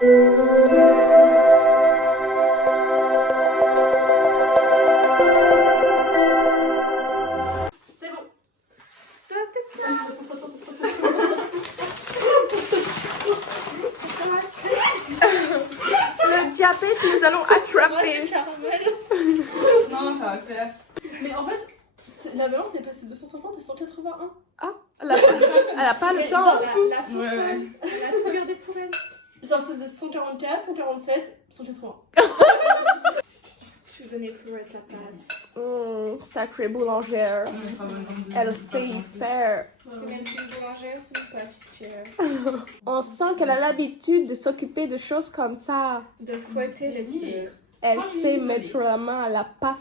C'est bon. Stop it, Le diabète, nous allons attraper. Non, ça va faire. Mais en fait, la balance est passée de 150 à 181. Elle a pas le temps. Ouais, ouais. Elle a tout gardé pour elle. Genre, c'était 144, 147, 180. Je vais donner Fleurette la pâte. Sacrée boulangère. Elle sait faire. C'est même plus une boulangère, c'est une pâtissière. On sent qu'elle a l'habitude de s'occuper de choses comme ça. De fouetter le cire. Elle sait mettre la main à la paf.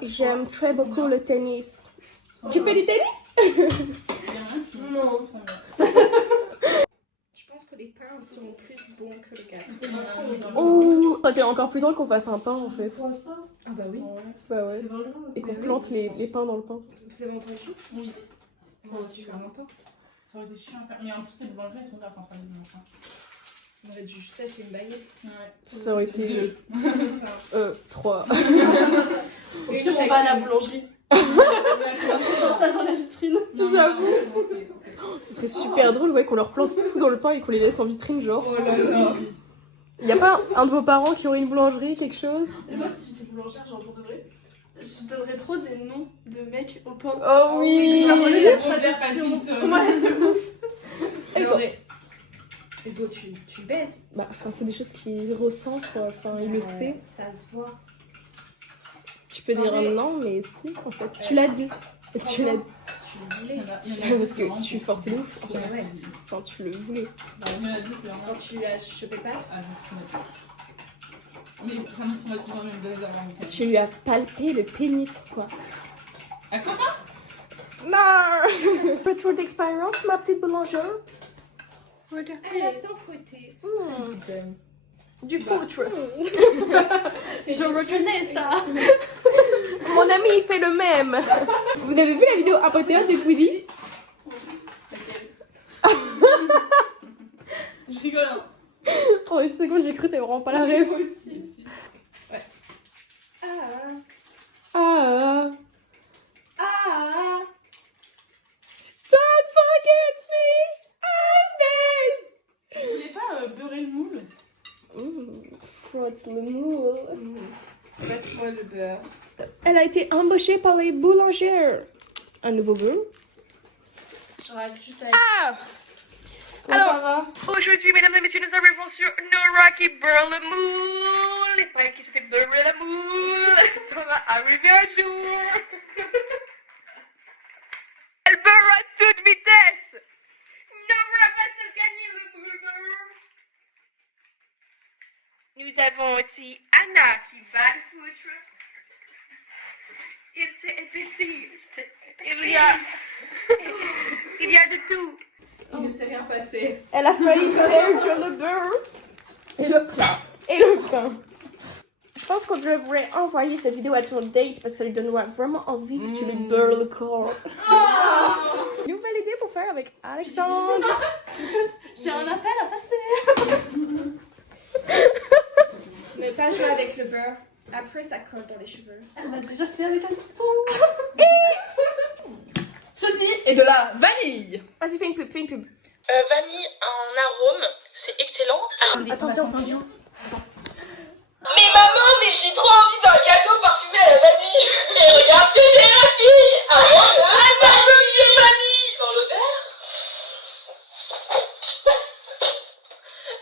J'aime très beaucoup le tennis. Tu fais du tennis? Non. Je pense que les pains seront plus bons que le gâteau. Ouh, ça fait encore plus drôle qu'on fasse un pain en fait. Ça, Ah bah oui. Bah ouais. c'est 20 grammes. Et qu'on plante les pains dans le pain. Vous avez entendu? Oui. Ça aurait dû faire longtemps. Ça aurait été chiant à faire. Mais en plus, les boulangeries, elles sont là, sans faire des machin. On aurait dû juste acheter une baguette. Ouais. Ça aurait été 3. Au pire, on va à la boulangerie. Ça dans la vitrine. J'avoue. Ce serait super drôle ouais, qu'on leur plante tout dans le pain et qu'on les laisse en vitrine genre. Oh là là. Y a pas un de vos parents qui aurait une boulangerie, quelque chose? Et moi, si j'étais boulangère, genre pour de vrai, je donnerais trop des noms de mecs au pain. Oh oui. Genre, la Robert tradition. Pattinson. Ouais, de ouf. Et toi, tu baisses. Bah, enfin, c'est des choses qu'il ressent quoi. Enfin, il le sait. Ça se voit. Tu peux dire non, mais si, en fait. Tu l'as dit. Tu l'as dit. Tu le voulais. Parce que tu forces de ouf. Ouais, ouais. Enfin, tu le voulais. Il y en a dit, c'est vraiment. Quand tu as chopé pas. Ah, je suis mais vraiment traumatisant même 2 heures avant le Tu lui as palpé le pénis, quoi. À quoi? Non. Retour d'expérience, ma petite boulangère. Elle a bien fouetté. Du foutre. Je reconnais ça. Mon ami, il fait le même. Vous avez vu la vidéo apothéose de Tweedy? Je rigole. Hein. En une seconde, j'ai cru que t'avais vraiment pas la rêve. aussi. Ah. Ah. Ah. Don't forget me. Vous voulez pas beurrer le moule? Frotte le moule. Passe-moi le beurre. Elle a été embauchée par les boulangères. Un nouveau beurre. J'aurais juste à... Ah. Alors, aujourd'hui, mesdames et messieurs, nous arrivons sur No Rocky Beurre le moule. Il fallait que c'était beurre le moule. Ça va arriver un jour. Elle beurre à toute vitesse. No va se gagner le moule beurre. Nous avons aussi Anna qui bat le foutre. Il s'est épaissi. Il y a de tout. Il ne s'est rien passé. Elle a failli perdre le beurre. Et le plat. Et le pain. Je pense qu'on devrait envoyer cette vidéo à ton date parce que ça lui donnera vraiment envie que tu lui beurres le corps. Nouvelle idée pour faire avec Alexandre. J'ai un appel à passer. Ne pas jouer avec le beurre. Après, ça colle dans les cheveux. Elle l'a déjà fait avec un garçon. Ceci est de la vanille. Vas-y, fais une pub, fais une pub. Vanille en arôme, c'est excellent. Attends, viens. Mais maman, mais j'ai trop envie d'un gâteau parfumé à la vanille. Et regarde ce que j'ai, ma fille. Un parfumé vanille. Sans l'odeur.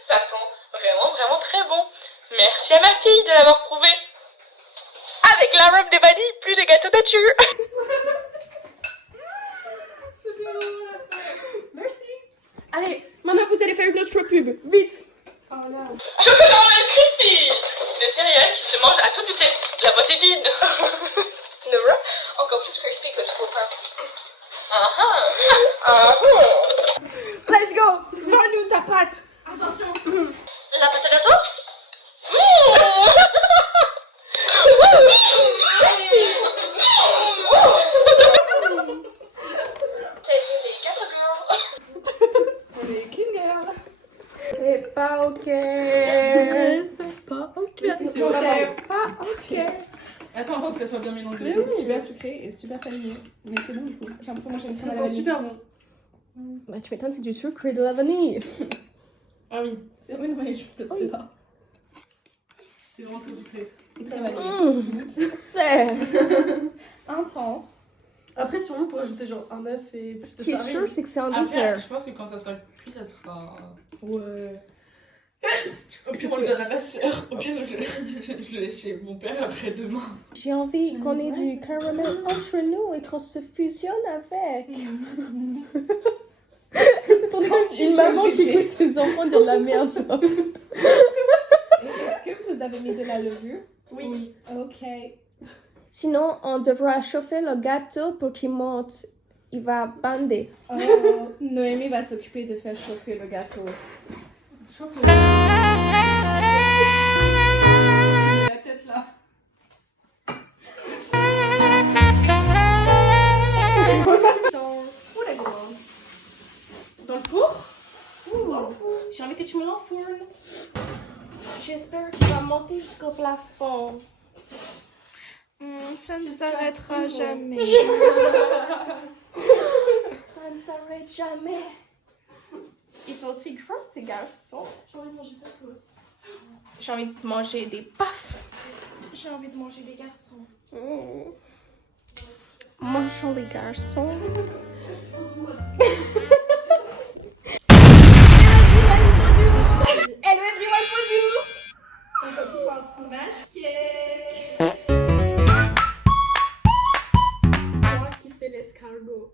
Ça sent vraiment, vraiment très bon. Merci à ma fille de l'avoir prouvé. Avec l'arôme de vanille, plus de gâteau nature. Merci. Allez, maintenant vous allez faire une autre pub. Vite. Oh là. Chocolat Royal Crispy. Des céréales qui se mangent à toute vitesse. La boîte est vide. Nora, encore plus crispy que tu pain. Let's go. Vends-nous ta pâte. Attention. La pâte à gâteau. C'était les gâteaux girls. On est clean girl. C'est C'est pas ok. C'est pas ok. C'est pas ok. Attends, faut que ça soit bien mélangé. Mais oui, super sucré et super familier. Mais c'est bon du coup. J'ai l'impression que moi j'ai une crème à la vanille. super bon. Bah, tu m'étonnes, c'est du sucre et de la vanille. Ah oui, C'est vrai, non, mais je sais pas. c'est vraiment très sucré. Très vanille. C'est. Intense. Après, si on pourrait ajouter genre un œuf et plus Ce de qui est farine. sûr, c'est que c'est un Après, dessert. je pense que quand ça sera cuit, ça sera... Ouais. Au pire, on le donne à ma soeur. Au pire, je le laisse chez mon père après demain. J'ai envie qu'on ait du caramel entre nous et qu'on se fusionne avec. C'est ton une maman qui écoute ses enfants dire de la merde. Genre. Est-ce que vous avez mis de la levure? Oui. Ok. Sinon, on devra chauffer le gâteau pour qu'il monte. Il va bander. Oh, Noémie va s'occuper de faire chauffer le gâteau. La tête là. Dans le four? J'ai envie que tu me l'enfournes. J'espère qu'il va monter jusqu'au plafond. Ça ne s'arrêtera jamais. Ça ne s'arrête jamais. Ils sont aussi gros, ces garçons. J'ai envie de manger ta sauce. J'ai envie de manger des paf. J'ai envie de manger des garçons. Mangeons les garçons. Hello everyone, bonjour. On se retrouve pour un smash cake. Moi qui fais l'escargot.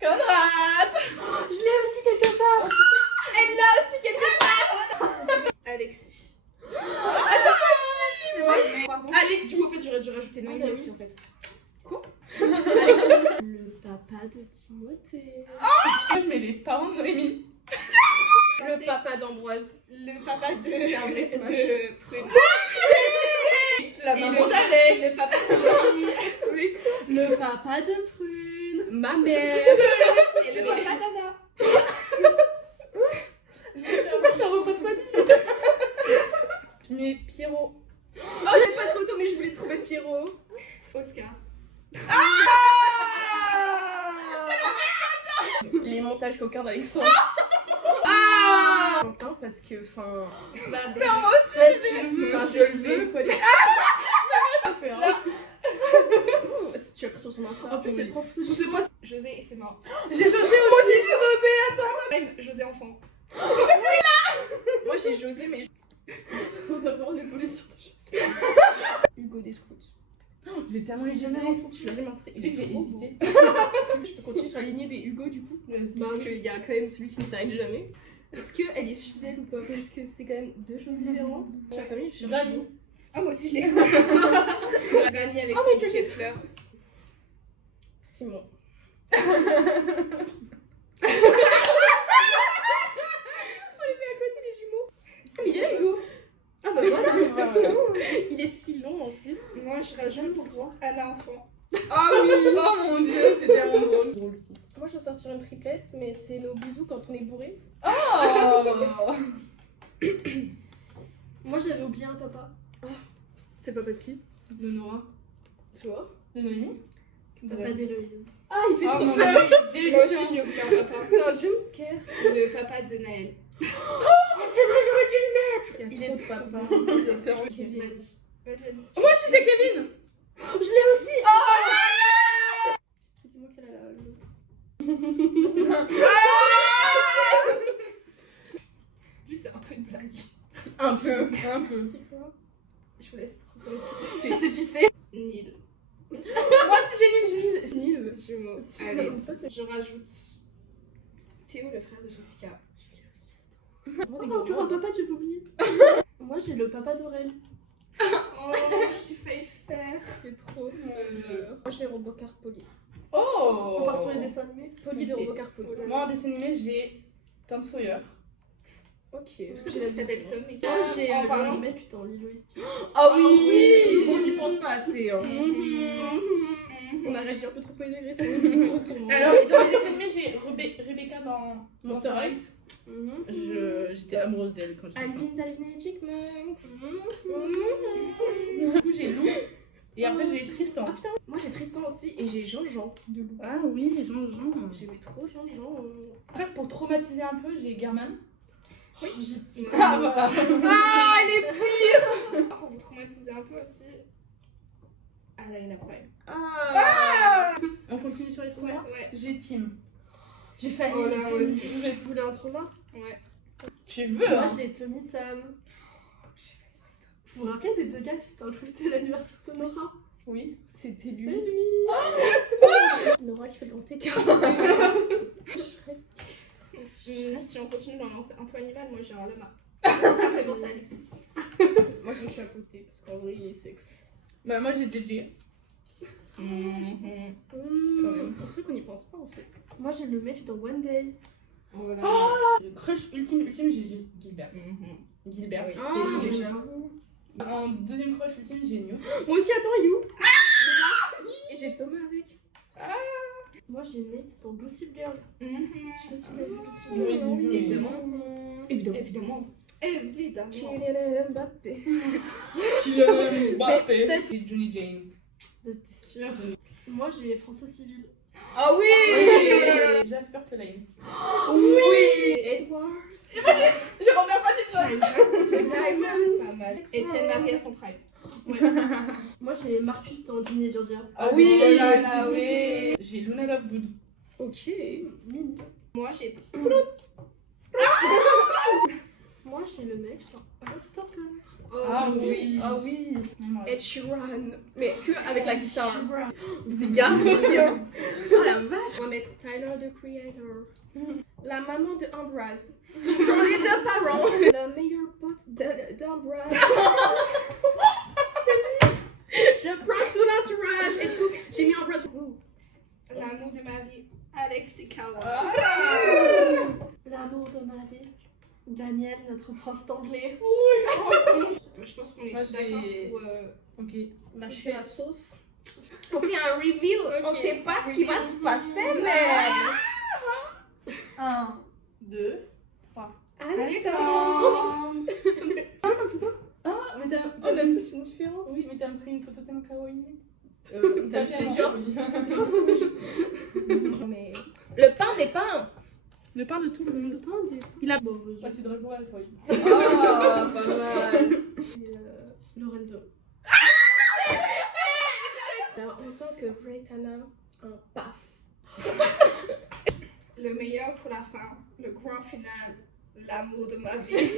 Conrad! Je l'ai aussi quelque part. Elle l'a aussi quelque part. Alexis. Pardon. Alex, du coup, en fait, j'aurais dû rajouter Noémie aussi, en fait. Quoi? Alex. Le papa de Timothée. Moi, je mets les parents de Noémie. Le papa d'Ambroise. Le papa de... C'est un vrai smash. de Prune. La Et maman le- d'Alex. Le papa de Noémie. Oui. Le papa de Prune. Ma mère. Et le papa d'Anna. Pourquoi c'est un repas de famille? Je mets Pierrot. Oh, j'ai pas de photo, mais je voulais trouver Pierrot. Oscar. Les montages coquins d'Alexandre. Content parce que, enfin. Bah, moi aussi, je veux. Si tu as pris sur son Insta. En plus, c'est trop fou. Je sais pas. José et c'est marrant. J'ai José aussi. José enfant. Moi, j'ai José, mais. On a vraiment l'évolution de José. Hugo des scouts. J'ai tellement J'ai jamais hésité. entendu, je l'ai jamais entendu. Tu sais que j'ai trop beau. hésité. Je peux continuer sur la lignée des Hugo du coup. Vas-y. Parce qu'il y a quand même celui qui ne s'arrête jamais. Est-ce qu'elle est fidèle ou pas? Parce que c'est quand même deux choses différentes. Sur la famille, je cherche Rani. Hugo. Ah, moi aussi je l'ai. Rani avec son bouquet de fleurs. Simon. On les met à côté les jumeaux. Ah, mais il est là Hugo. Ah bah voilà. Il est si long en plus. Moi je rajoute Anna enfant. Ah oui. Oh mon dieu, c'est tellement drôle. Moi je vais sortir une triplette, mais c'est nos bisous quand on est bourré. Oh. Moi j'avais oublié un papa. C'est papa de qui? De Nora. Tu vois? De Noémie. Papa d'Héloïse. Ah, il fait Oh trop mon peur. Dieu. Moi aussi j'ai oublié un papa. C'est un jumpscare. Le papa de Naël. C'est vrai, j'aurais dû le mettre. Il y a trop de papa. Ok, Vas-y. Vas-y. moi aussi j'ai Kevin. Je l'ai aussi. Dis-moi qu'elle a l'autre. Lui c'est un peu une blague. Un peu. Un peu. C'est quoi? Je vous laisse. Je sais qui c'est. Nil. Moi aussi j'ai Nil. Jumeaux. Allez, je rajoute Théo, le frère de Jessica. Je l'ai aussi. Oh, encore un papa que j'ai oublié. Moi, j'ai le papa d'Aurel. Oh, j'ai failli le faire. J'ai trop peur. Moi, j'ai Robocar Polly. Oh. On part sur les dessins animés. Polly de Ok. Robocar Polly. Moi en dessin animé j'ai Tom Sawyer. Ok. J'ai J'ai la la s'appelle vision. Tom et Moi, j'ai En parlant. mais putain, Lilo et Stitch. Ah oui. On n'y pense pas assez. Hein. On a réagi un peu trop agressif. On était grosse pour moi. Alors, dans les dessins animés, j'ai Rebecca dans Monster High. J'étais amoureuse d'elle quand j'étais enfant. Alvin, Dalvin et Chipmunks. Du coup, j'ai Lou. Et après, j'ai Tristan. Moi j'ai Tristan aussi et j'ai Jean-Jean de Lou. Ah oui, les Jean-Jean. J'aimais trop Jean-Jean. Après, pour traumatiser un peu, j'ai German. Oui, Ah voilà. Ah, elle est pire. Pour vous traumatiser un peu aussi. Ah là, il a pas. On continue sur les traumas. Ouais. J'ai Tim. J'ai failli. Oh là, j'ai moi failli. aussi. Vous voulez un trauma? Ouais. Tu veux Moi hein. j'ai Tommy Tam. Vous vous rappelez des deux gars qui s'étaient incrustés à l'anniversaire de Nora? Oui. C'était lui. Nora qui fait dans TK. Si on continue dans lancer un peu animal, moi j'ai un lama. Ça me fait penser à Alexis. Moi je suis à côté parce qu'en vrai il est sexy. Bah, moi, j'ai JJ. C'est vrai qu'on n'y pense pas en fait. Moi j'ai le mec dans One Day. Voilà. Le crush ultime, j'ai Gilbert. Gilbert, Oui. c'est J'avoue. En deuxième crush ultime, j'ai Newt. Moi aussi, attends, il est où? Il est là. Et j'ai Thomas avec. Moi j'ai Nate dans Gossip Girl. Je sais pas si vous avez vu Gossip Girl. Oui, non? j'ai vu, Évidemment. Évidemment. Kylian Mbappé. Kylian Mbappé. Mais celle- Et Johnny Jane. C'était sûr. Moi j'ai François Civil. Ah oui. Jasper Cullen. Edward. J'ai Robert Pattinson. Diamond. Pas mal. Etienne Marie à son prime. Moi j'ai Marcus dans Ginny et Georgia. Ah oui. Oh là là, oui. J'ai Luna Lovegood. Ok. Mimi. Moi j'ai. Moi j'ai le mec dans Heartstopper. Ah oui. Ah oui. Ouais. Ed Sheeran. Mais que avec la guitare. C'est Garfield. Oh la vache. On va mettre Tyler the Creator. La maman de Ambroise. Les deux parents. Le meilleur pote d'Ambroise. Je prends tout l'entourage. Et du coup, j'ai mis Ambroise. L'amour de ma vie. Alexis Kawa. L'amour de ma vie. Daniel, notre prof d'anglais. Je pense qu'on est Moi, tous d'accord j'ai- pour Ok. Lâcher la sauce. On fait un reveal. On sait pas ce qui va se passer, mais. 1, 2, 3. Alexandre. Ah, mais t'as. Oh, la petite une différente. Oui, mais t'as pris une photo tellement kawaii. T'as C'est vu sûr. Mais. Le pain des pains. Le pain de tout le monde. Le pain des Il a. Bon, Bah, c'est Drago Malfoy. Oh, pas mal. Lorenzo. Alors, en tant que Braytana, un paf. le meilleur pour la fin. Le grand final. L'amour de ma vie.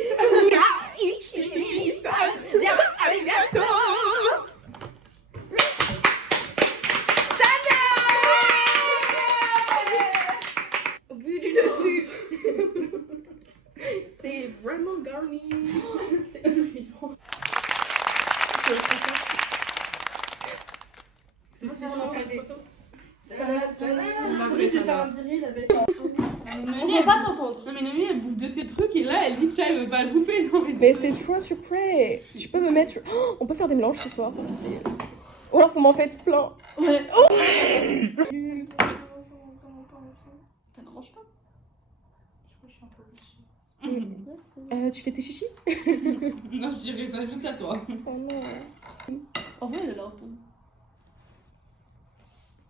Vu du dessus. C'est vraiment garni. C'est brillant. C'est si On chiant. fait des photos. La Oui, je vais faire un viril avec. On peut pas t'entendre. Non mais Noémie elle bouffe de ses trucs et là elle dit que ça elle veut pas le bouffer. Non Mais c'est trop sucré. Tu peux me mettre. Oh, on peut faire des mélanges ce soir aussi. Ou alors faut m'en faire plein. Ouais. T'en manges pas? Je crois que je suis un peu riche. Merci. Tu fais tes chichis? Non je dirais ça juste à toi. Oh non. En vrai, elle a l'air bonne.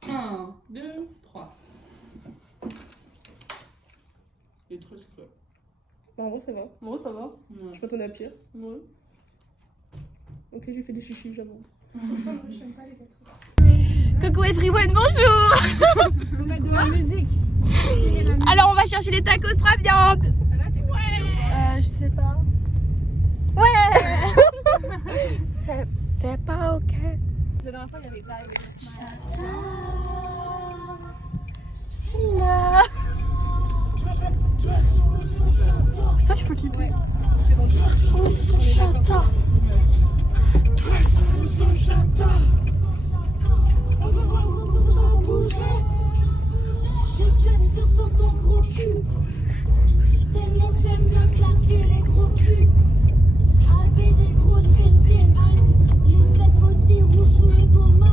1, 2, 3. Il est trop sucré. Bah, en vrai, ça va. Bon, ça va. Ouais. Je m'attendais à pire. Ouais. Ok, j'ai fait des chichis, j'avoue. J'aime pas les gâteaux. Coucou everyone, bonjour. On va de la musique. Alors on va chercher les tacos 3 viandes. Je sais pas. Ouais. C'est pas ok. La dernière fois, il y avait pas avec Là. Ça, il faut qu'il bouge. Sur ton gros cul, tellement que j'aime bien claquer les gros culs. Avec des grosses fessiers, les fesses aussi rouges ou les tomates.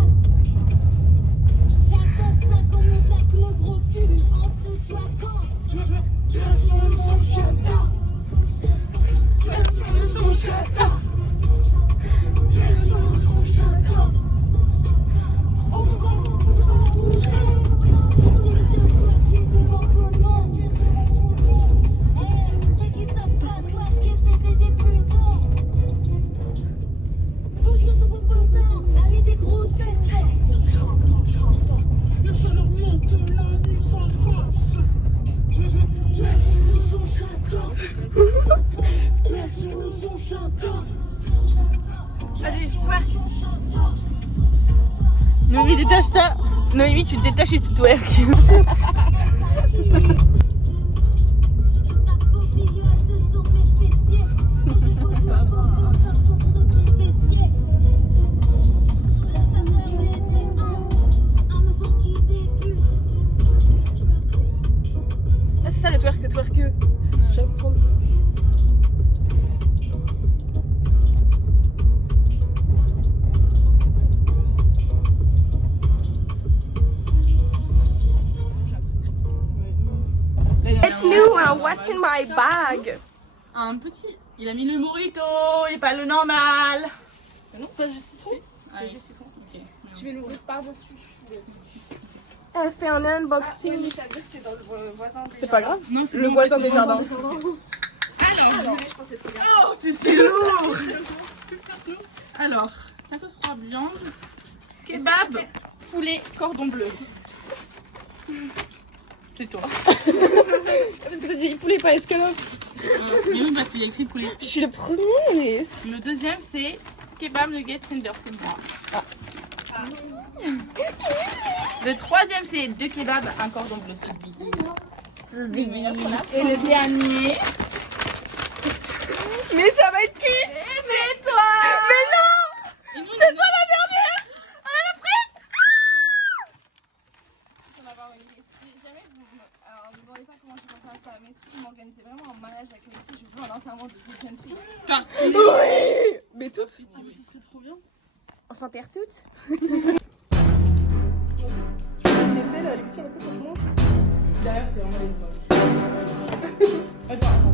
Vas-y, ouais. Noémie, détache ta. Noémie, tu te détaches et tu twerk. Ah, c'est ça le twerk. J'apprends. It's new and what's in my bag? Un petit. Il a mis le mojito, et pas le normal. Non, c'est pas juste citron. C'est juste citron. Ok. Je vais l'ouvrir par-dessus. Elle fait un unboxing. C'est dans le voisin. C'est pas grave. Non, c'est Le bon, voisin c'est des bon. jardins. Alors, Je pensais trop bien. oh, c'est lourd. Alors, tacos froid viande, kebab, poulet, cordon bleu. C'est toi. Parce que t'as dit poulet, pas escalope. Mais oui, parce qu'il y a écrit poulet. Je suis le premier. Le deuxième, c'est kebab nuggets tender, c'est moi. Le troisième, c'est 2 kebabs, un cordon bleu sauce biggie. Et le dernier, Mais ça va être qui? c'est toi. Mais non! C'est toi la dernière. J'en avoir une idée. Si jamais vous. Alors, ne me demandez pas comment j'ai pensé à ça, mais si vous m'organisez vraiment un mariage avec Alexis, je veux un enterrement de toute jeune fille. Oui! Mais toutes? Ce serait trop bien. On s'enterre toutes? Derrière, c'est vraiment les Attends.